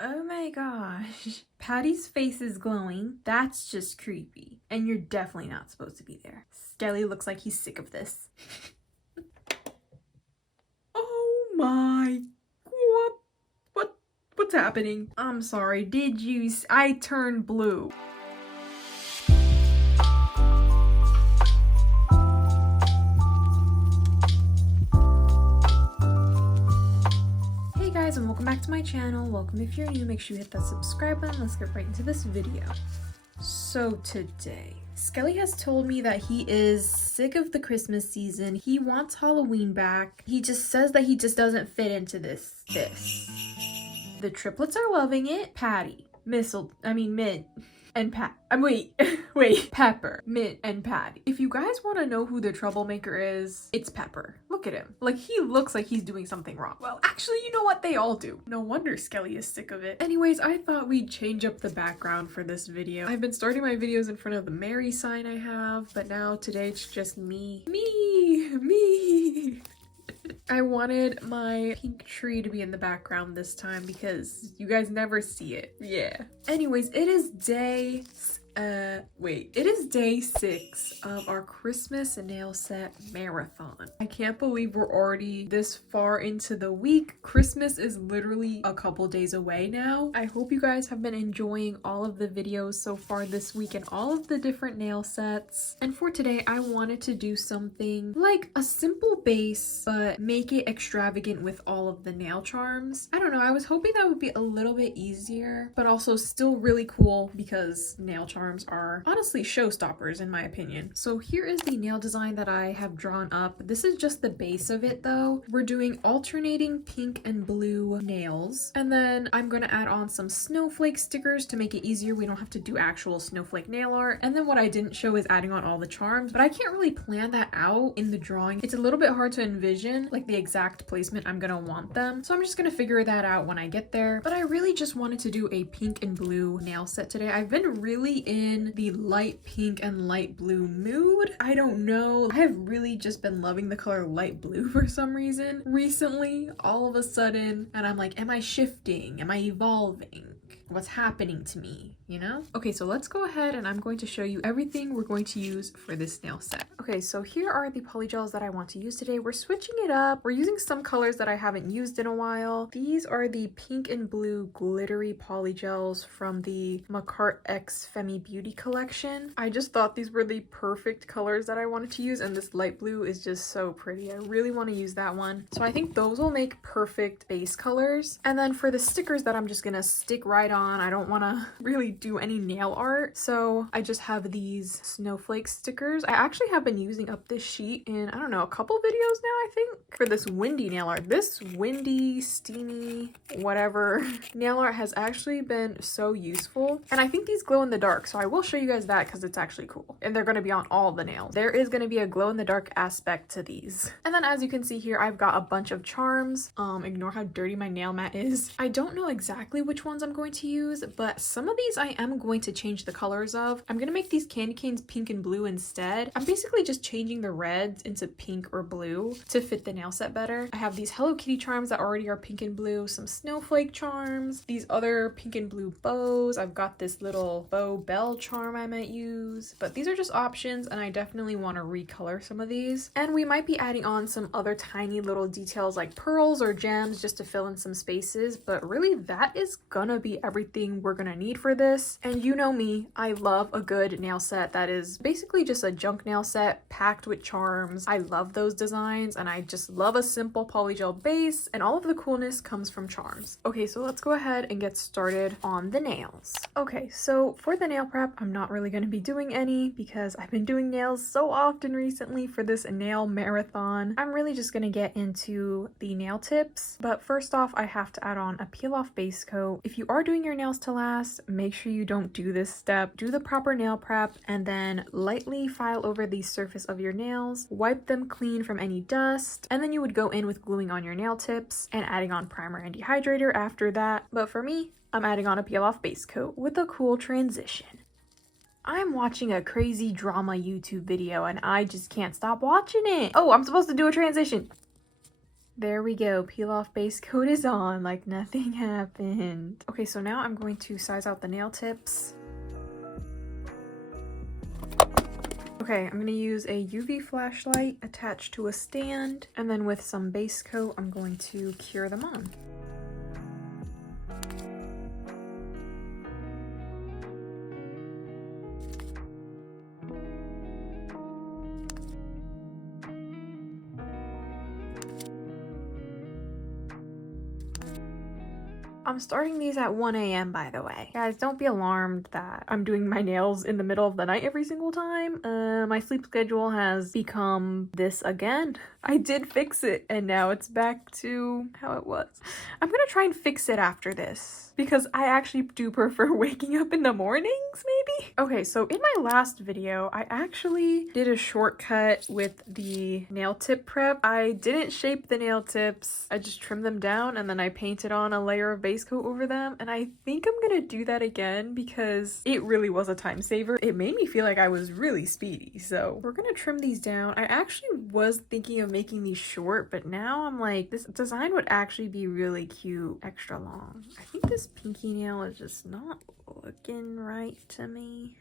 Oh my gosh. Patty's face is glowing. That's just creepy. And you're definitely not supposed to be there. Skelly looks like he's sick of this. Oh my. What's happening? I'm sorry. Did you? I turned blue. Hey guys, and welcome back to my channel. Welcome if you're new. Make sure you hit that subscribe button. Let's get right into this video. So today, Skelly has told me that he is sick of the Christmas season. He wants Halloween back. He just says that he just doesn't fit into this. The triplets are loving it. Patty, Mint, and Pepper, Mint, and Patty. If you guys want to know who the troublemaker is, it's Pepper. Look at him. Like, he looks like he's doing something wrong. Well, actually, you know what? They all do. No wonder Skelly is sick of it. Anyways, I thought we'd change up the background for this video. I've been starting my videos in front of the Mary sign I have, but now today it's just me. I wanted my pink tree to be in the background this time because you guys never see it. Yeah. Anyways, it is day 6 of our Christmas nail set marathon. I can't believe we're already this far into the week. Christmas is literally a couple days away now. I hope you guys have been enjoying all of the videos so far this week and all of the different nail sets. And for today, I wanted to do something like a simple base, but make it extravagant with all of the nail charms. I don't know, I was hoping that would be a little bit easier, but also still really cool because nail charms are honestly showstoppers in my opinion. So here is the nail design that I have drawn up. This is just the base of it though. We're doing alternating pink and blue nails, and then I'm going to add on some snowflake stickers to make it easier. We don't have to do actual snowflake nail art. And then what I didn't show is adding on all the charms, but I can't really plan that out in the drawing. It's a little bit hard to envision like the exact placement I'm gonna want them, so I'm just gonna figure that out when I get there. But I really just wanted to do a pink and blue nail set today. I've been really in the light pink and light blue mood. I don't know, I have really just been loving the color light blue for some reason recently, all of a sudden, and I'm like, am I shifting? Am I evolving? What's happening to me, you know? Okay, so let's go ahead and I'm going to show you everything we're going to use for this nail set. Okay, so here are the polygels that I want to use today. We're switching it up. We're using some colors that I haven't used in a while. These are the pink and blue glittery polygels from the Makartt X Femi Beauty collection. I just thought these were the perfect colors that I wanted to use, and this light blue is just so pretty. I really want to use that one. So I think those will make perfect base colors. And then for the stickers that I'm just gonna stick right on, I don't want to really do any nail art, so I just have these snowflake stickers. I actually have been using up this sheet in, I don't know, a couple videos now, I think, for this windy nail art. This windy, steamy, whatever nail art has actually been so useful, and I think these glow in the dark, so I will show you guys that because it's actually cool, and they're going to be on all the nails. There is going to be a glow in the dark aspect to these. And then as you can see here, I've got a bunch of charms. Ignore how dirty my nail mat is. I don't know exactly which ones I'm going to use, but some of these I am going to change the colors of. I'm gonna make these candy canes pink and blue instead. I'm basically just changing the reds into pink or blue to fit the nail set better. I have these Hello Kitty charms that already are pink and blue, some snowflake charms, these other pink and blue bows. I've got this little bow bell charm I might use, but these are just options, and I definitely want to recolor some of these. And we might be adding on some other tiny little details like pearls or gems just to fill in some spaces, but really that is gonna be everything we're gonna need for this. And you know me, I love a good nail set that is basically just a junk nail set packed with charms. I love those designs, and I just love a simple polygel base, and all of the coolness comes from charms. Okay, so let's go ahead and get started on the nails. Okay, so for the nail prep, I'm not really going to be doing any because I've been doing nails so often recently for this nail marathon. I'm really just going to get into the nail tips, but first off, I have to add on a peel off base coat. If you are doing your nails to last, make sure you don't do this step. Do the proper nail prep and then lightly file over the surface of your nails, wipe them clean from any dust, and then you would go in with gluing on your nail tips and adding on primer and dehydrator after that. But for me, I'm adding on a peel off base coat with a cool transition. I'm watching a crazy drama YouTube video and I just can't stop watching it. Oh, I'm supposed to do a transition. There we go. Peel off base coat is on like nothing happened. Okay, so now I'm going to size out the nail tips. Okay, I'm going to use a UV flashlight attached to a stand, and then with some base coat, I'm going to cure them on. I'm starting these at 1 a.m. by the way. Guys, don't be alarmed that I'm doing my nails in the middle of the night every single time. My sleep schedule has become this again. I did fix it and now it's back to how it was. I'm gonna try and fix it after this because I actually do prefer waking up in the mornings maybe. Okay, so in my last video, I actually did a shortcut with the nail tip prep. I didn't shape the nail tips. I just trimmed them down and then I painted on a layer of base coat over them, and I think I'm gonna do that again because it really was a time saver. It made me feel like I was really speedy. So we're gonna trim these down. I actually was thinking of making these short, but now I'm like, this design would actually be really cute extra long. I think this pinky nail is just not looking right to me.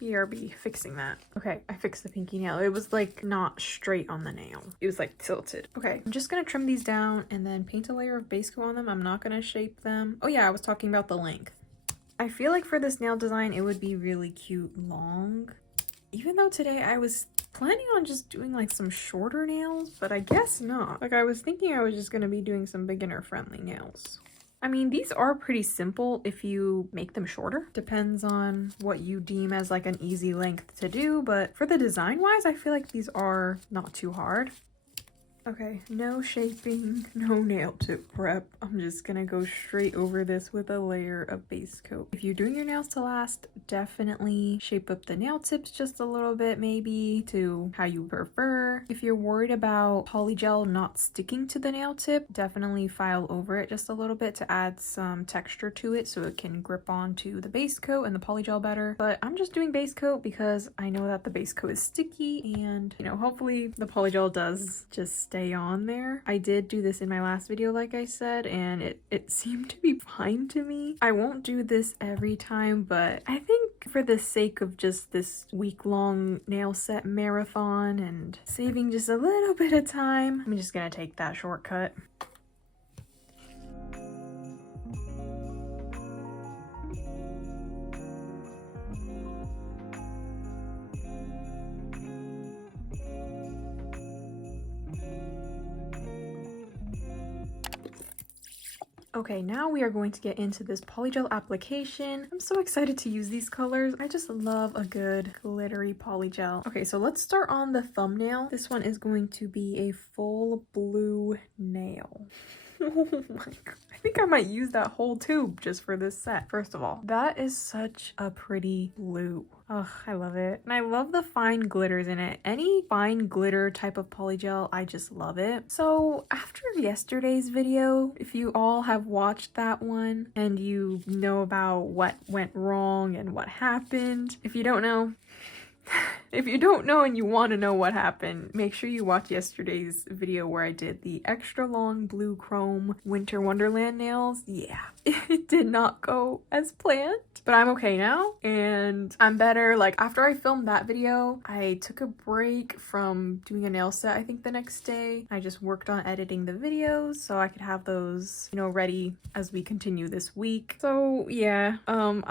BRB, fixing that. Okay, I fixed the pinky nail. It was like not straight on the nail. It was like tilted. Okay, I'm just gonna trim these down and then paint a layer of base coat on them. I'm not gonna shape them. Oh yeah, I was talking about the length. I feel like for this nail design, it would be really cute long. Even though today I was planning on just doing like some shorter nails, but I guess not. Like I was thinking I was just gonna be doing some beginner friendly nails. I mean, these are pretty simple if you make them shorter. Depends on what you deem as like an easy length to do, but for the design wise, I feel like these are not too hard. Okay, no shaping, no nail tip prep. I'm just gonna go straight over this with a layer of base coat. If you're doing your nails to last, definitely shape up the nail tips just a little bit, maybe to how you prefer. If you're worried about polygel not sticking to the nail tip, definitely file over it just a little bit to add some texture to it so it can grip onto the base coat and the polygel better. But I'm just doing base coat because I know that the base coat is sticky and, you know, hopefully the polygel does just stay on there. I did do this in my last video, like I said, and it seemed to be fine to me. I won't do this every time, but I think for the sake of just this week-long nail set marathon and saving just a little bit of time, I'm just gonna take that shortcut. Okay, now we are going to get into this polygel application. I'm so excited to use these colors. I just love a good glittery polygel. Okay, so let's start on the thumbnail. This one is going to be a full blue nail. Oh my god. I think I might use that whole tube just for this set. First of all, that is such a pretty blue. Oh, I love it. And I love the fine glitters in it. Any fine glitter type of polygel, I just love it. So after yesterday's video, if you all have watched that one and you know about what went wrong and what happened, if you don't know, and you want to know what happened, make sure you watch yesterday's video where I did the extra long blue chrome winter wonderland nails. Yeah, it did not go as planned, but I'm okay now and I'm better. Like after I filmed that video, I took a break from doing a nail set. I think the next day I just worked on editing the videos so I could have those, you know, ready as we continue this week. So yeah, I'm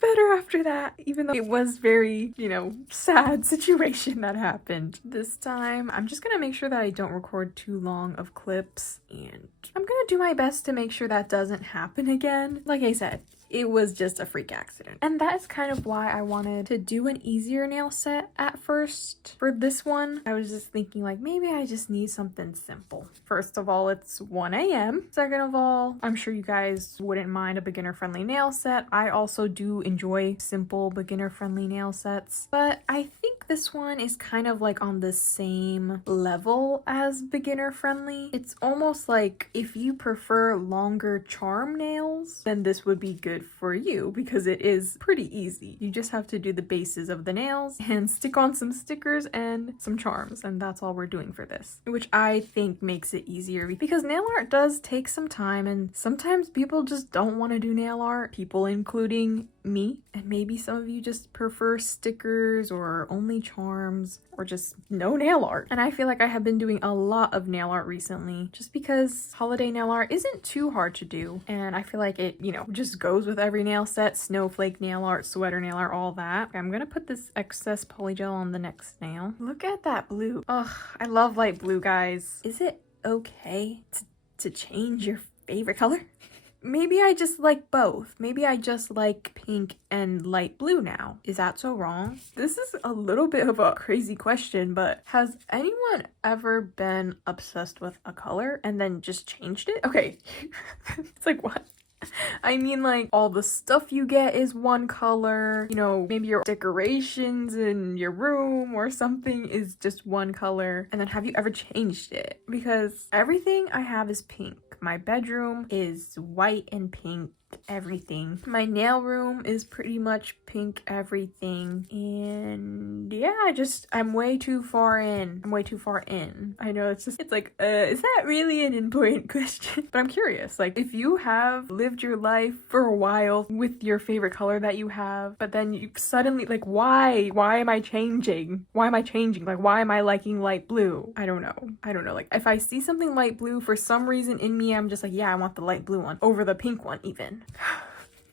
better after that, even though it was very, you know, sad situation that happened. This time I'm just gonna make sure that I don't record too long of clips, and I'm gonna do my best to make sure that doesn't happen again. Like I said, it was just a freak accident. And that is kind of why I wanted to do an easier nail set at first. For this one, I was just thinking like, maybe I just need something simple. First of all, it's 1 a.m. Second of all, I'm sure you guys wouldn't mind a beginner-friendly nail set. I also do enjoy simple beginner-friendly nail sets. But I think This one is kind of like on the same level as beginner friendly. It's almost like if you prefer longer charm nails, then this would be good for you because it is pretty easy. You just have to do the bases of the nails and stick on some stickers and some charms, and that's all we're doing for this, which I think makes it easier because nail art does take some time, and sometimes people just don't want to do nail art, people including me, and maybe some of you just prefer stickers or only charms or just no nail art. And I feel like I have been doing a lot of nail art recently just because holiday nail art isn't too hard to do, and I feel like it, you know, just goes with every nail set, snowflake nail art, sweater nail art, all that. Okay, I'm gonna put this excess polygel on the next nail. Look at that blue. Ugh, I love light blue, guys. Is it okay to change your favorite color? Maybe I just like both. Maybe I just like pink and light blue now. Is that so wrong? This is a little bit of a crazy question, but has anyone ever been obsessed with a color and then just changed it? Okay, it's like what? I mean, like, all the stuff you get is one color, you know, maybe your decorations in your room or something is just one color. And then have you ever changed it? Because everything I have is pink. My bedroom is white and pink. Everything. My nail room is pretty much pink everything, and yeah, I'm way too far in. I know it's like, is that really an important question? But I'm curious, like, if you have lived your life for a while with your favorite color that you have, but then you suddenly, like, why am I changing? Like, why am I liking light blue? I don't know. Like, if I see something light blue, for some reason in me, I'm just like, yeah, I want the light blue one over the pink one even.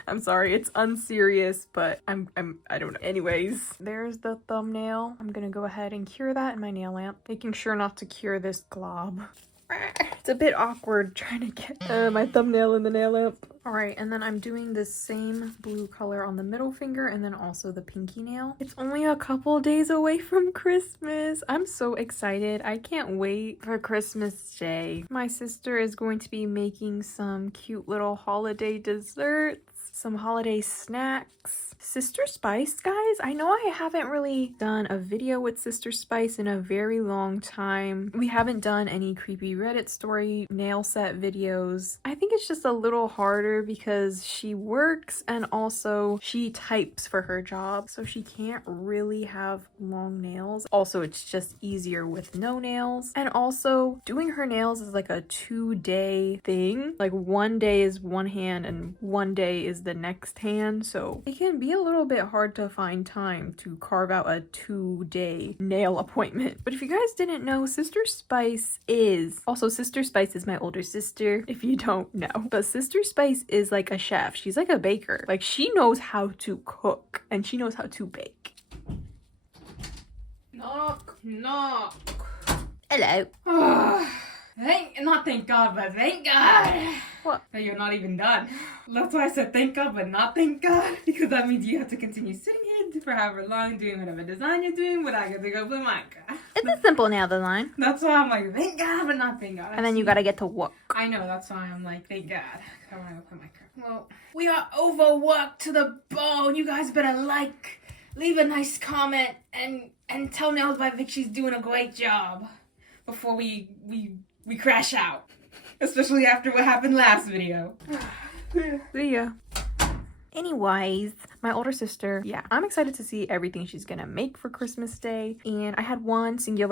I'm sorry, it's unserious, but I don't know. Anyways, there's the thumbnail. I'm gonna go ahead and cure that in my nail lamp, making sure not to cure this glob. It's a bit awkward trying to get my thumbnail in the nail lamp. All right, and then I'm doing the same blue color on the middle finger and then also the pinky nail. It's only a couple days away from Christmas. I'm so excited. I can't wait for Christmas Day. My sister is going to be making some cute little holiday desserts, some holiday snacks. Sister Spice, guys, I know I haven't really done a video with Sister Spice in a very long time. We haven't done any creepy Reddit story nail set videos. I think it's just a little harder because she works and also she types for her job, so she can't really have long nails. Also, it's just easier with no nails. And also, doing her nails is like a 2-day thing. Like, one day is one hand and one day is the next hand, so it can be a little bit hard to find time to carve out a 2-day nail appointment. But if you guys didn't know, Sister Spice is my older sister, if you don't know. But Sister Spice is like a chef. She's like a baker. Like, she knows how to cook and she knows how to bake. Knock, knock. Hello. Thank God, but thank God. What? That you're not even done. That's why I said thank God, but not thank God. Because that means you have to continue sitting here for however long doing whatever design you're doing, but I get to go with Micah. It's a simple nail design. That's why I'm like, thank God, but not thank God. And then you gotta get to work. I know, that's why I'm like, thank God. I want to go put Micah. Well, we are overworked to the bone. You guys better leave a nice comment, and tell Nails by Vic she's doing a great job before we crash out. Especially after what happened last video. See ya. Anyways, my older sister, yeah, I'm excited to see everything she's gonna make for Christmas Day. And I had one single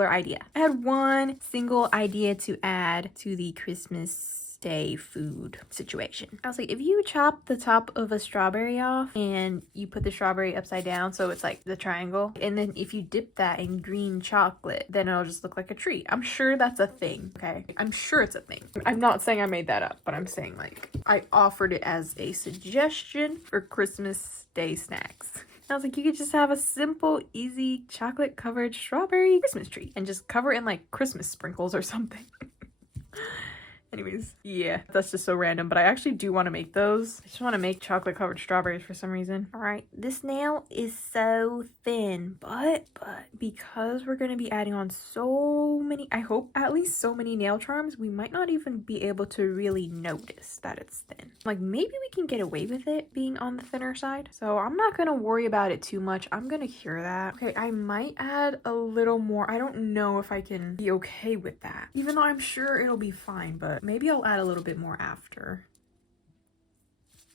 idea to add to the Christmas Day food situation. I was like, if you chop the top of a strawberry off and you put the strawberry upside down so it's like the triangle, and then if you dip that in green chocolate, then it'll just look like a tree. I'm sure that's a thing, okay? I'm sure it's a thing. I'm not saying I made that up, but I'm saying, like, I offered it as a suggestion for Christmas Day snacks. I was like, you could just have a simple, easy, chocolate-covered strawberry Christmas tree and just cover it in, like, Christmas sprinkles or something. Anyways, yeah, that's just so random, but I actually do want to make those. I just want to make chocolate covered strawberries for some reason. All right, this nail is so thin, but because we're going to be adding on so many, I hope at least so many nail charms, we might not even be able to really notice that it's thin. Like maybe we can get away with it being on the thinner side. So I'm not going to worry about it too much. I'm going to cure that. Okay, I might add a little more. I don't know if I can be okay with that, even though I'm sure it'll be fine, but maybe I'll add a little bit more after.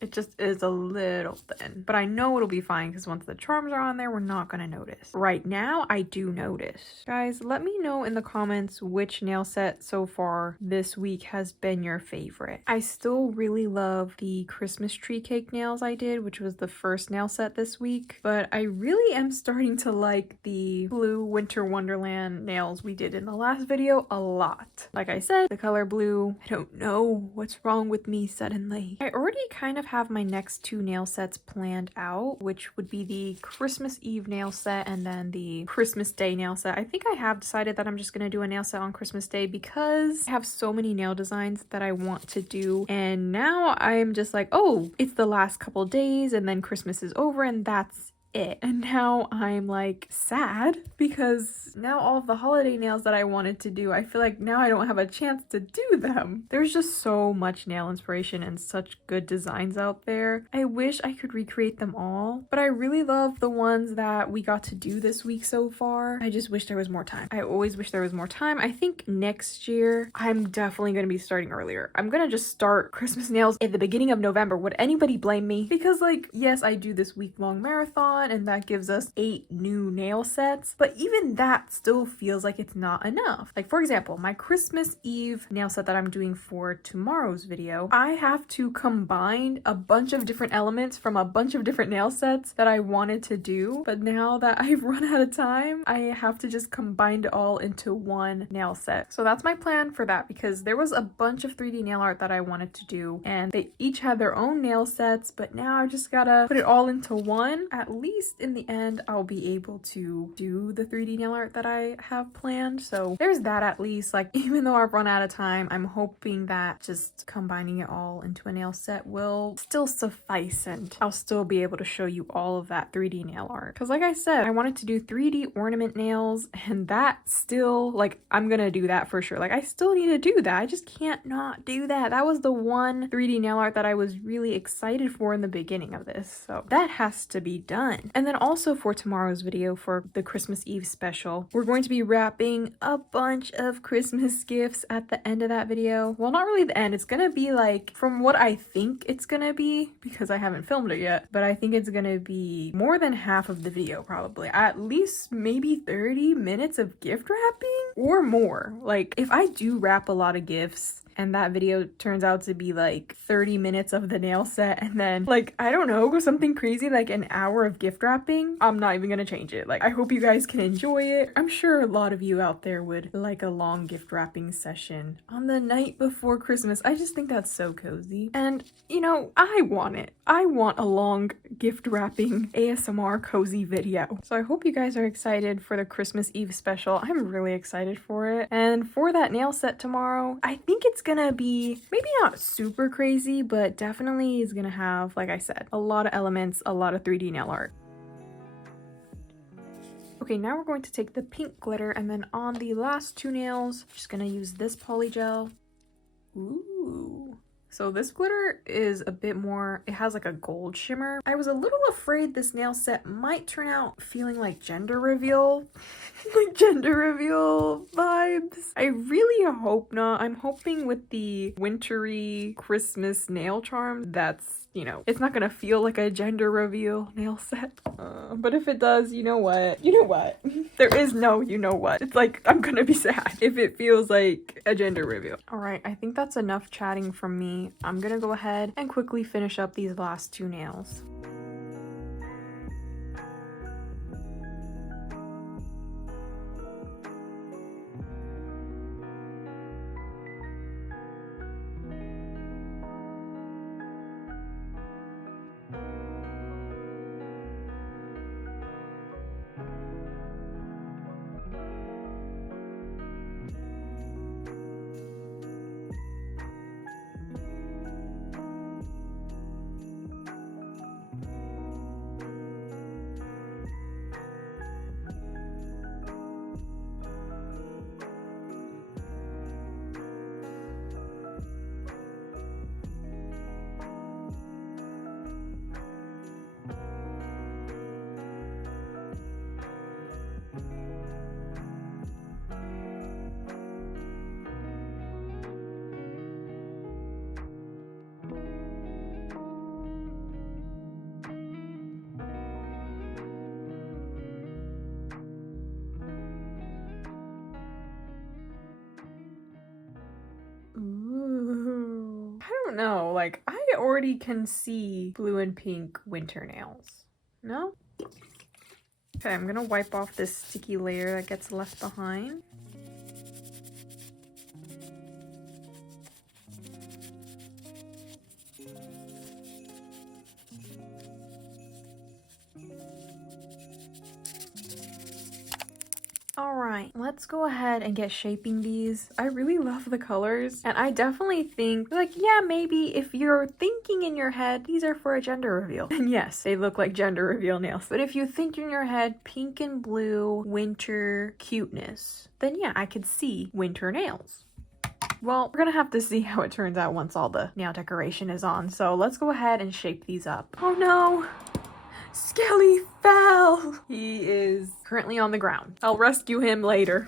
It just is a little thin, but I know it'll be fine because once the charms are on there, we're not going to notice. Right now, I do notice. Guys, let me know in the comments which nail set so far this week has been your favorite. I still really love the Christmas tree cake nails I did, which was the first nail set this week, but I really am starting to like the blue Winter Wonderland nails we did in the last video a lot. Like I said, the color blue, I don't know what's wrong with me suddenly. I already kind of have my next two nail sets planned out, which would be the Christmas Eve nail set and then the Christmas Day nail set. I think I have decided that I'm just gonna do a nail set on Christmas Day because I have so many nail designs that I want to do, and now I'm just like, oh, it's the last couple days and then Christmas is over and that's it. And now I'm like sad because now all of the holiday nails that I wanted to do, I feel like now I don't have a chance to do them. There's just so much nail inspiration and such good designs out there. I wish I could recreate them all, but I really love the ones that we got to do this week so far. I just wish there was more time. I always wish there was more time. I think next year I'm definitely going to be starting earlier. I'm going to just start Christmas nails at the beginning of November. Would anybody blame me? Because like, yes, I do this week-long marathon and that gives us 8 new nail sets, but even that still feels like it's not enough. Like for example, my Christmas Eve nail set that I'm doing for tomorrow's video, I have to combine a bunch of different elements from a bunch of different nail sets that I wanted to do, but now that I've run out of time, I have to just combine it all into one nail set. So that's my plan for that, because there was a bunch of 3D nail art that I wanted to do and they each had their own nail sets, but now I just gotta put it all into one. At least in the end, I'll be able to do the 3D nail art that I have planned. So there's that at least. Like, even though I've run out of time, I'm hoping that just combining it all into a nail set will still suffice and I'll still be able to show you all of that 3D nail art. Because like I said, I wanted to do 3D ornament nails and that still, like, I'm gonna do that for sure. Like, I still need to do that. I just can't not do that. That was the one 3D nail art that I was really excited for in the beginning of this. So that has to be done. And then also for tomorrow's video, for the Christmas Eve special, we're going to be wrapping a bunch of Christmas gifts at the end of that video. Well, not really the end. It's gonna be like, from what I think it's gonna be, because I haven't filmed it yet, but I think it's gonna be more than half of the video probably. At least maybe 30 minutes of gift wrapping or more. Like, if I do wrap a lot of gifts and that video turns out to be like 30 minutes of the nail set and then like, I don't know, something crazy like an hour of gift wrapping, I'm not even gonna change it. Like, I hope you guys can enjoy it. I'm sure a lot of you out there would like a long gift wrapping session on the night before Christmas. I just think that's so cozy. And you know, I want it. I want a long gift wrapping ASMR cozy video. So I hope you guys are excited for the Christmas Eve special. I'm really excited for it. And for that nail set tomorrow, I think it's gonna be maybe not super crazy, but definitely is gonna have, like I said, a lot of elements, a lot of 3D nail art. Okay, now we're going to take the pink glitter and then on the last two nails, just gonna use this polygel. Ooh. So this glitter is a bit more, it has like a gold shimmer. I was a little afraid this nail set might turn out feeling like gender reveal, like gender reveal vibes. I really hope not. I'm hoping with the wintry Christmas nail charms, that's, you know, it's not gonna feel like a gender reveal nail set. But if it does, you know what? You know what? There is no you know what. It's like, I'm gonna be sad if it feels like a gender reveal. All right, I think that's enough chatting from me. I'm gonna go ahead and quickly finish up these last two nails. don't know. Like, I already can see blue and pink winter nails. No? Okay, I'm gonna wipe off this sticky layer that gets left behind. Alright, let's go ahead and get shaping these. I really love the colors, and I definitely think, like, yeah, maybe if you're thinking in your head, these are for a gender reveal. And yes, they look like gender reveal nails. But if you think in your head, pink and blue, winter, cuteness, then yeah, I could see winter nails. Well, we're gonna have to see how it turns out once all the nail decoration is on. So let's go ahead and shape these up. Oh no! Skelly fell! He is currently on the ground. I'll rescue him later.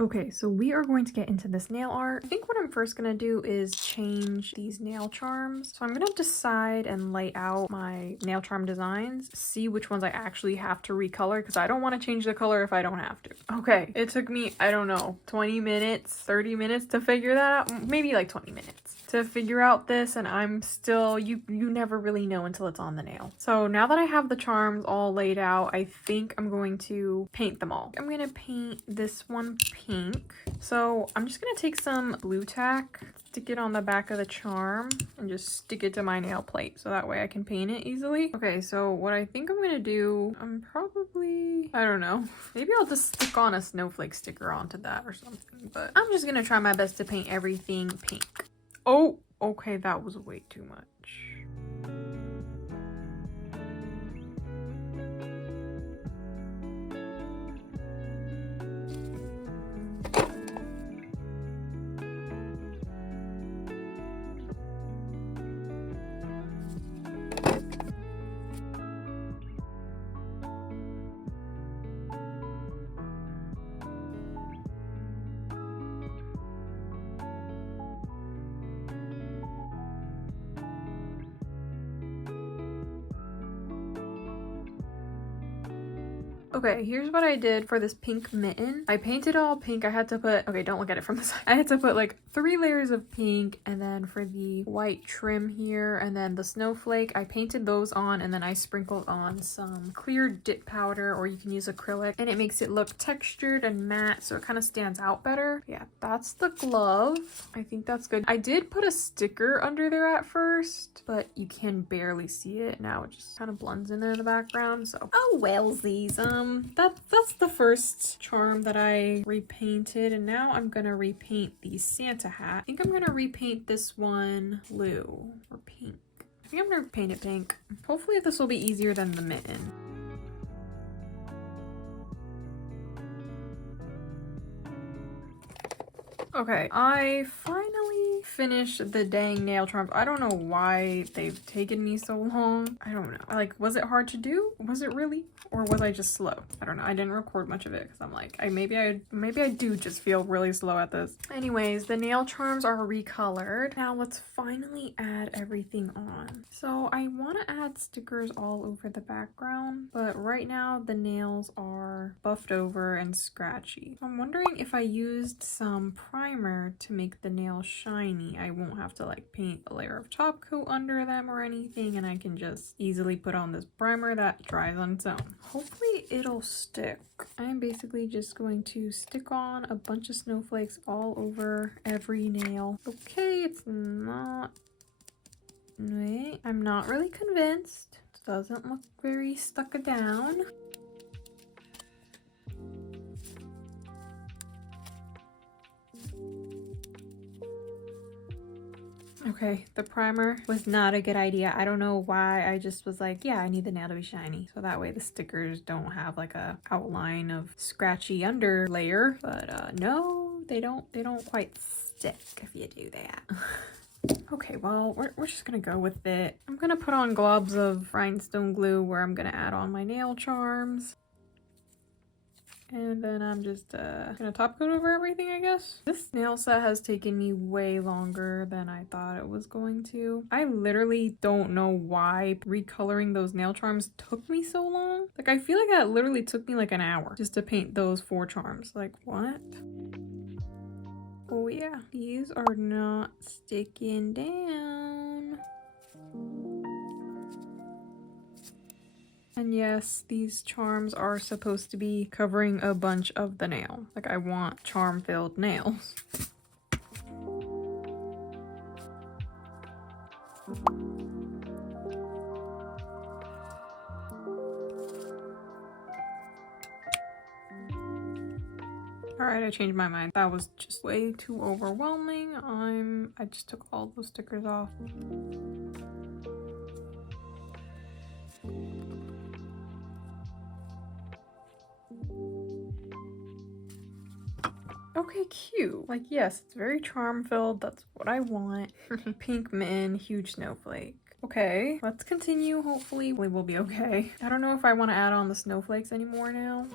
Okay, so we are going to get into this nail art. I think what I'm first gonna do is change these nail charms. So I'm gonna decide and lay out my nail charm designs, see which ones I actually have to recolor, because I don't want to change the color if I don't have to. Okay, it took me, I don't know, 20 minutes, 30 minutes to figure that out. Maybe like 20 minutes to figure out this, and I'm still, you never really know until it's on the nail. So now that I have the charms all laid out, I think I'm going to paint them all. I'm gonna paint this one pink. So I'm just gonna take some blue tack, stick it on the back of the charm, and just stick it to my nail plate so that way I can paint it easily. Okay, so what I think I'm gonna do, I'm probably, I don't know, maybe I'll just stick on a snowflake sticker onto that or something, but I'm just gonna try my best to paint everything pink. Oh, okay, that was way too much. Okay, here's what I did for this pink mitten. I painted all pink. I had to put, okay, don't look at it from the side. I had to put like 3 layers of pink, and then for the white trim here and then the snowflake, I painted those on, and then I sprinkled on some clear dip powder, or you can use acrylic, and it makes it look textured and matte so it kind of stands out better. Yeah, that's the glove. I think that's good. I did put a sticker under there at first, but you can barely see it. Now it just kind of blends in there in the background, so oh wellsies. That's the first charm that I repainted, and now I'm gonna repaint the Santa hat. I think I'm gonna repaint this one blue or pink. I think I'm gonna paint it pink. Hopefully this will be easier than the mitten. Okay, I finally finally finished the dang nail charms. I don't know why they've taken me so long. I don't know. Like, was it hard to do? Was it really? Or was I just slow? I don't know. I didn't record much of it because I'm like, maybe I do just feel really slow at this. Anyways, the nail charms are recolored. Now let's finally add everything on. So I want to add stickers all over the background, but right now the nails are buffed over and scratchy. I'm wondering if I used some primer to make the nails shiny, I won't have to like paint a layer of top coat under them or anything, and I can just easily put on this primer that dries on its own. Hopefully it'll stick. I am basically just going to stick on a bunch of snowflakes all over every nail. Okay, it's not... Wait, I'm not really convinced. It doesn't look very stuck down. Okay, the primer was not a good idea. I don't know why. I just was like, yeah, I need the nail to be shiny. So that way the stickers don't have like a outline of scratchy under layer. But no, they don't quite stick if you do that. Okay, well, we're just gonna go with it. I'm gonna put on globs of Rhinestone Glue where I'm gonna add on my nail charms. And then I'm just gonna top coat over everything, I guess. This nail set has taken me way longer than I thought it was going to. I literally don't know why recoloring those nail charms took me so long. Like, I feel like that literally took me like an hour just to paint those 4 charms. Like, what? Oh yeah, these are not sticking down. And yes, these charms are supposed to be covering a bunch of the nail. Like, I want charm-filled nails. Alright, I changed my mind. That was just way too overwhelming. I just took all those stickers off. Okay, cute. Like, yes, it's very charm-filled. That's what I want. Pink mitten, huge snowflake. Okay, let's continue. Hopefully we'll be okay. I don't know if I want to add on the snowflakes anymore now.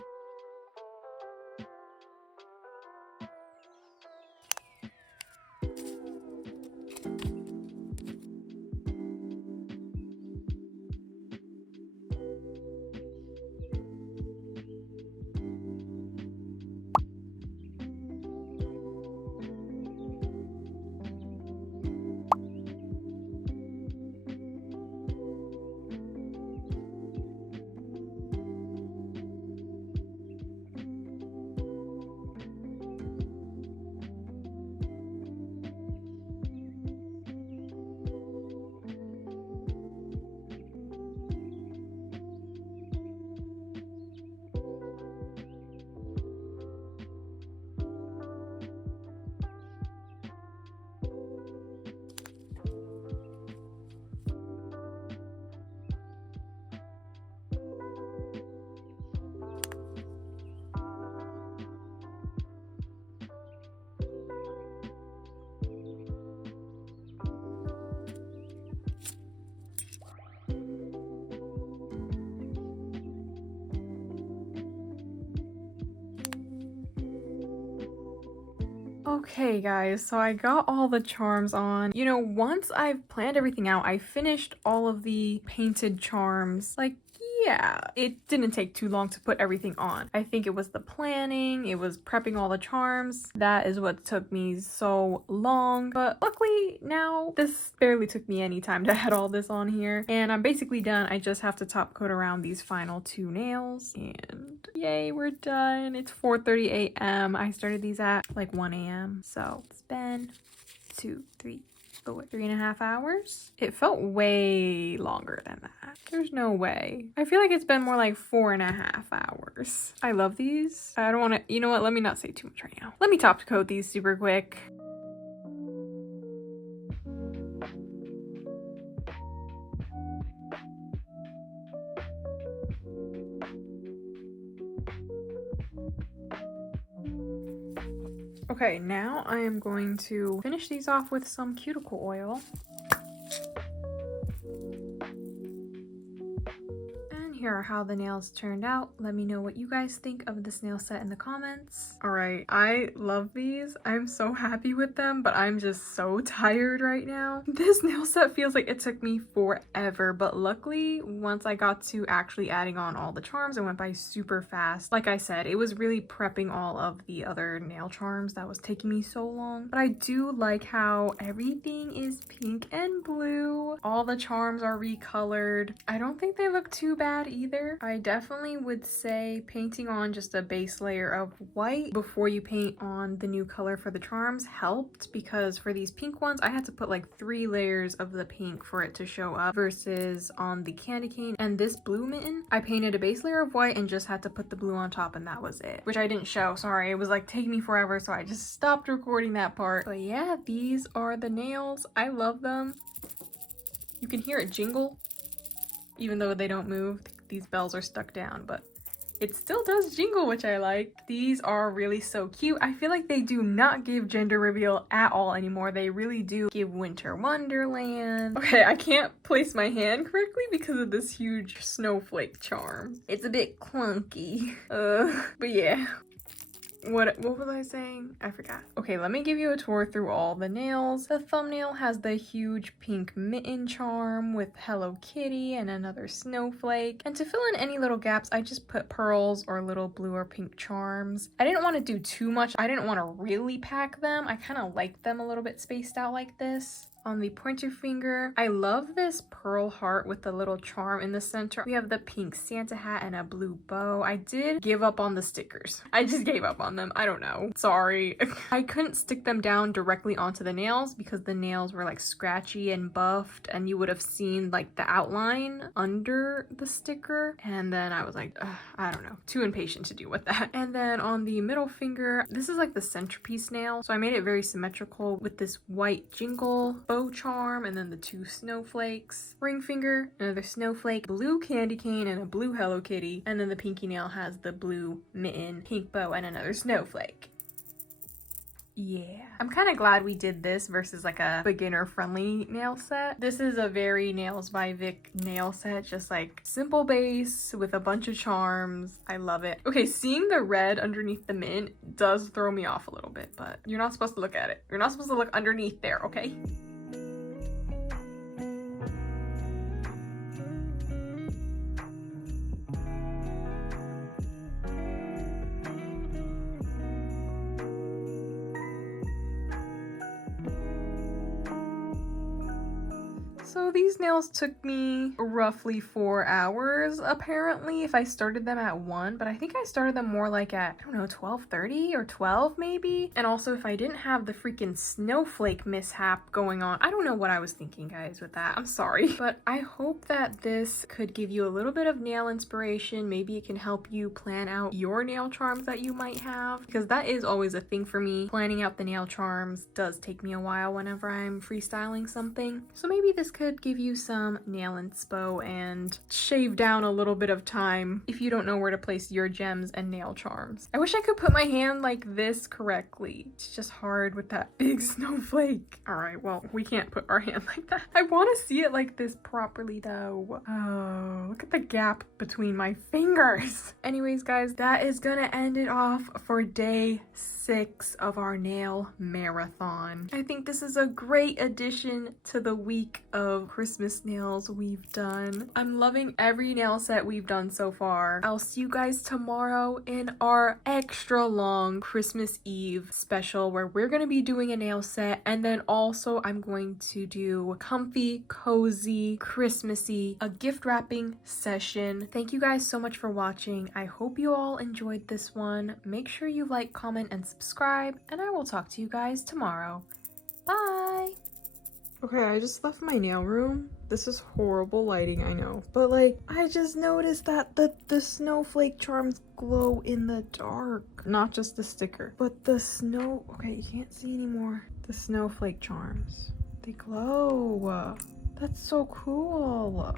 Okay guys, so I got all the charms on. You know, once I've planned everything out, I finished all of the painted charms. Like, yeah, it didn't take too long to put everything on. I think it was the planning, it was prepping all the charms. That is what took me so long. But luckily now, this barely took me any time to add all this on here. And I'm basically done. I just have to top coat around these final 2 nails. And yay, we're done. It's 4:30 a.m. I started these at like 1 a.m. So it's been 3.5 hours. It felt way longer than that. There's no way. I feel like it's been more like 4.5 hours. I love these. I don't want to, you know what? Let me not say too much right now. Let me top coat these super quick. Okay, now I am going to finish these off with some cuticle oil. Here are how the nails turned out. Let me know what you guys think of this nail set in the comments. All right, I love these. I'm so happy with them, but I'm just so tired right now. This nail set feels like it took me forever, but luckily, once I got to actually adding on all the charms, it went by super fast. Like I said, it was really prepping all of the other nail charms that was taking me so long. But I do like how everything is pink and blue. All the charms are recolored. I don't think they look too bad either. I definitely would say painting on just a base layer of white before you paint on the new color for the charms helped, because for these pink ones I had to put like 3 layers of the pink for it to show up, versus on the candy cane and this blue mitten I painted a base layer of white and just had to put the blue on top, and that was it, which I didn't show. Sorry, it was like taking me forever, so I just stopped recording that part. But yeah, these are the nails. I love them. You can hear it jingle even though they don't move. These bells are stuck down, but it still does jingle, which I like. These are really so cute. I feel like they do not give gender reveal at all anymore. They really do give winter wonderland. Okay, I can't place my hand correctly because of this huge snowflake charm. It's a bit clunky. But yeah. What was I saying? I forgot. Okay, let me give you a tour through all the nails. The thumbnail has the huge pink mitten charm with Hello Kitty and another snowflake. And to fill in any little gaps, I just put pearls or little blue or pink charms. I didn't want to do too much. I didn't want to really pack them. I kind of liked them a little bit spaced out like this. On the pointer finger, I love this pearl heart with the little charm in the center. We have the pink Santa hat and a blue bow. I did give up on the stickers. I just gave up on them. I don't know. Sorry. I couldn't stick them down directly onto the nails because the nails were like scratchy and buffed, and you would have seen like the outline under the sticker. And then I was like, I don't know, too impatient to deal with that. And then on the middle finger, this is like the centerpiece nail. So I made it very symmetrical with this white jingle, bow charm, and then the 2 snowflakes. Ring finger, another snowflake, blue candy cane, and a blue Hello Kitty. And then the pinky nail has the blue mitten, pink bow, and another snowflake. Yeah. I'm kind of glad we did this versus like a beginner friendly nail set. This is a very Nails by Vic nail set, just like simple base with a bunch of charms. I love it. Okay, seeing the red underneath the mint does throw me off a little bit, but you're not supposed to look at it. You're not supposed to look underneath there, okay? So these nails took me roughly 4 hours, apparently, if I started them at 1, but I think I started them more like at, I don't know, 12:30 or 12 maybe. And also if I didn't have the freaking snowflake mishap going on, I don't know what I was thinking, guys, with that. I'm sorry. But I hope that this could give you a little bit of nail inspiration. Maybe it can help you plan out your nail charms that you might have, because that is always a thing for me. Planning out the nail charms does take me a while whenever I'm freestyling something. So maybe this could give you some nail inspo and shave down a little bit of time if you don't know where to place your gems and nail charms. I wish I could put my hand like this correctly. It's just hard with that big snowflake. All right, well, we can't put our hand like that. I want to see it like this properly though. Oh, look at the gap between my fingers. Anyways, guys, that is gonna end it off for day 6 of our nail marathon. I think this is a great addition to the week of Christmas nails we've done. I'm loving every nail set we've done so far. I'll see you guys tomorrow in our extra long Christmas Eve special where we're going to be doing a nail set, and then also I'm going to do comfy, cozy, Christmassy, a gift wrapping session. Thank you guys so much for watching. I hope you all enjoyed this one. Make sure you like, comment, and subscribe, and I will talk to you guys tomorrow. Bye! Okay, I just left my nail room. This is horrible lighting, I know. But like, I just noticed that the snowflake charms glow in the dark. Not just the sticker, but the snow. Okay, you can't see anymore. The snowflake charms. They glow. That's so cool.